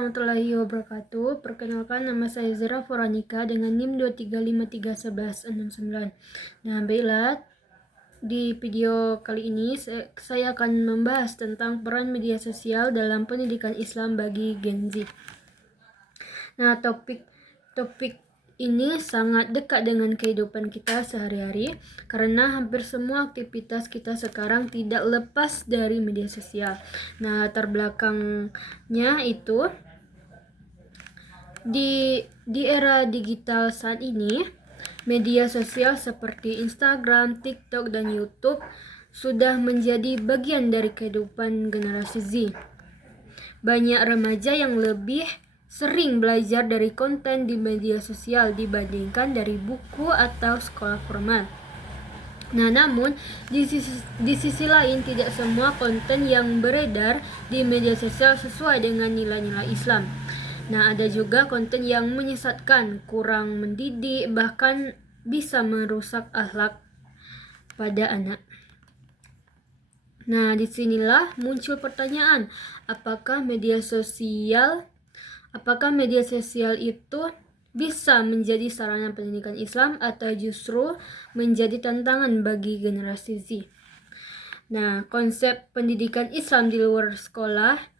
warahmatullahi wabarakatuh. Perkenalkan, nama saya Zara Foranika dengan NIM 235311169. Nah, baiklah, di video kali ini saya akan membahas tentang peran media sosial dalam pendidikan Islam bagi Gen Z. Nah, topik ini sangat dekat dengan kehidupan kita sehari-hari karena hampir semua aktivitas kita sekarang tidak lepas dari media sosial. Nah, latar belakangnya itu di era digital saat ini, media sosial seperti Instagram, TikTok, dan YouTube sudah menjadi bagian dari kehidupan generasi Z. Banyak remaja yang lebih sering belajar dari konten di media sosial dibandingkan dari buku atau sekolah formal. Nah, namun di sisi lain tidak semua konten yang beredar di media sosial sesuai dengan nilai-nilai Islam. Nah, ada juga konten yang menyesatkan, kurang mendidik, bahkan bisa merusak akhlak pada anak. Nah, disinilah muncul pertanyaan, apakah media sosial itu bisa menjadi sarana pendidikan Islam atau justru menjadi tantangan bagi generasi Z. Nah, konsep pendidikan Islam di luar sekolah.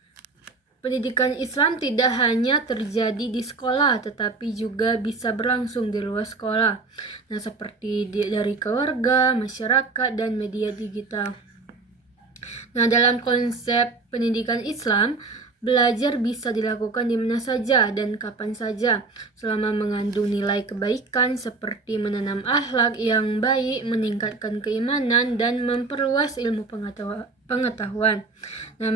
Pendidikan Islam tidak hanya terjadi di sekolah, tetapi juga bisa berlangsung di luar sekolah. Nah, seperti dari keluarga, masyarakat, dan media digital. Nah, dalam konsep pendidikan Islam, belajar bisa dilakukan di mana saja dan kapan saja, selama mengandung nilai kebaikan seperti menanam akhlak yang baik, meningkatkan keimanan, dan memperluas ilmu pengetahuan. Nah,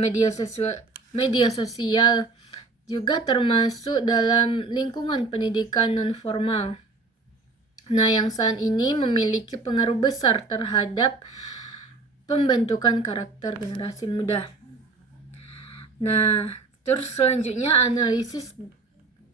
media sosial juga termasuk dalam lingkungan pendidikan non-formal. Nah, yang saat ini memiliki pengaruh besar terhadap pembentukan karakter generasi muda. Nah, terus selanjutnya analisis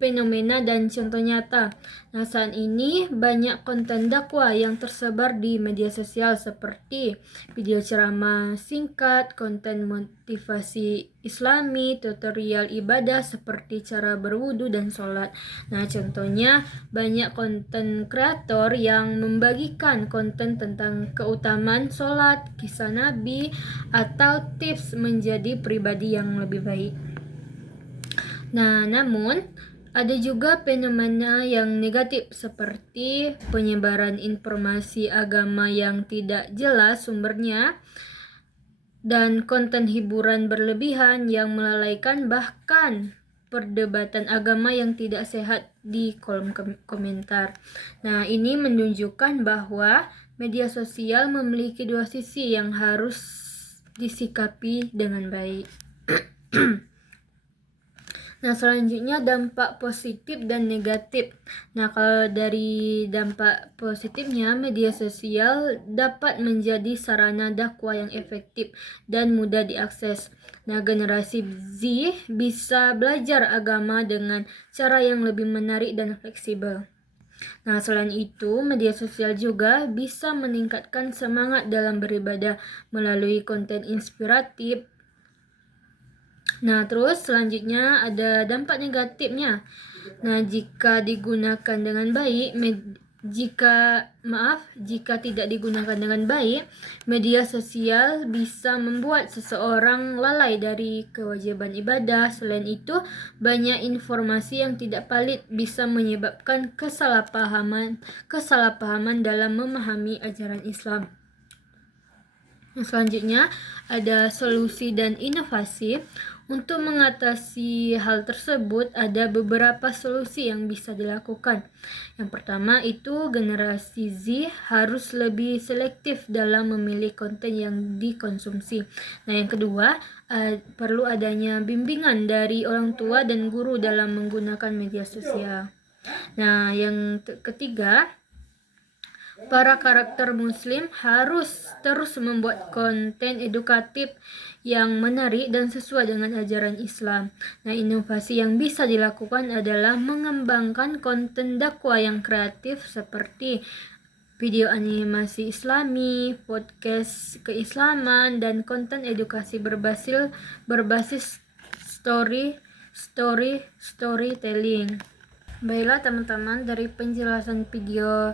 fenomena dan contoh nyata. Nah, saat ini banyak konten dakwah yang tersebar di media sosial seperti video ceramah singkat, konten motivasi Islami, tutorial ibadah seperti cara berwudu dan sholat. Nah, contohnya banyak konten kreator yang membagikan konten tentang keutamaan sholat, kisah Nabi, atau tips menjadi pribadi yang lebih baik. Nah, namun ada juga fenomena yang negatif seperti penyebaran informasi agama yang tidak jelas sumbernya dan konten hiburan berlebihan yang melalaikan, bahkan perdebatan agama yang tidak sehat di kolom komentar. Nah, ini menunjukkan bahwa media sosial memiliki dua sisi yang harus disikapi dengan baik. Nah, selanjutnya dampak positif dan negatif. Nah, kalau dari dampak positifnya, media sosial dapat menjadi sarana dakwah yang efektif dan mudah diakses. Nah, generasi Z bisa belajar agama dengan cara yang lebih menarik dan fleksibel. Nah, selain itu, media sosial juga bisa meningkatkan semangat dalam beribadah melalui konten inspiratif. Nah, terus selanjutnya ada dampak negatifnya. Nah, jika digunakan dengan baik, jika tidak digunakan dengan baik, media sosial bisa membuat seseorang lalai dari kewajiban ibadah. Selain itu, banyak informasi yang tidak valid bisa menyebabkan kesalahpahaman dalam memahami ajaran Islam. Nah, selanjutnya ada solusi dan inovasi. Untuk mengatasi hal tersebut, ada beberapa solusi yang bisa dilakukan. Yang pertama itu generasi Z harus lebih selektif dalam memilih konten yang dikonsumsi. Nah, yang kedua, perlu adanya bimbingan dari orang tua dan guru dalam menggunakan media sosial. Nah, yang ketiga, para karakter muslim harus terus membuat konten edukatif yang menarik dan sesuai dengan ajaran Islam. Nah, inovasi yang bisa dilakukan adalah mengembangkan konten dakwah yang kreatif seperti video animasi Islami, podcast keislaman, dan konten edukasi berbasis storytelling. Baiklah teman-teman, dari penjelasan video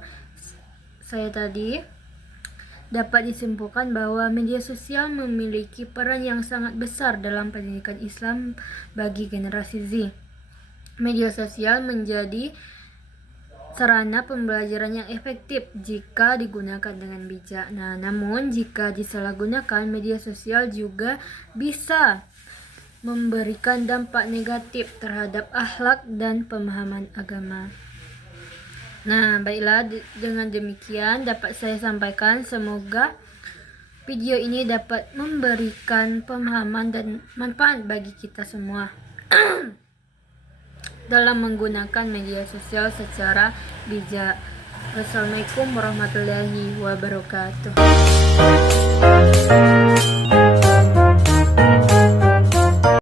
saya tadi dapat disimpulkan bahwa media sosial memiliki peran yang sangat besar dalam pendidikan Islam bagi generasi Z. Media sosial menjadi sarana pembelajaran yang efektif jika digunakan dengan bijak. Namun jika disalahgunakan, media sosial juga bisa memberikan dampak negatif terhadap akhlak dan pemahaman agama. Baiklah, dengan demikian dapat saya sampaikan, semoga video ini dapat memberikan pemahaman dan manfaat bagi kita semua dalam menggunakan media sosial secara bijak. Wassalamualaikum warahmatullahi wabarakatuh.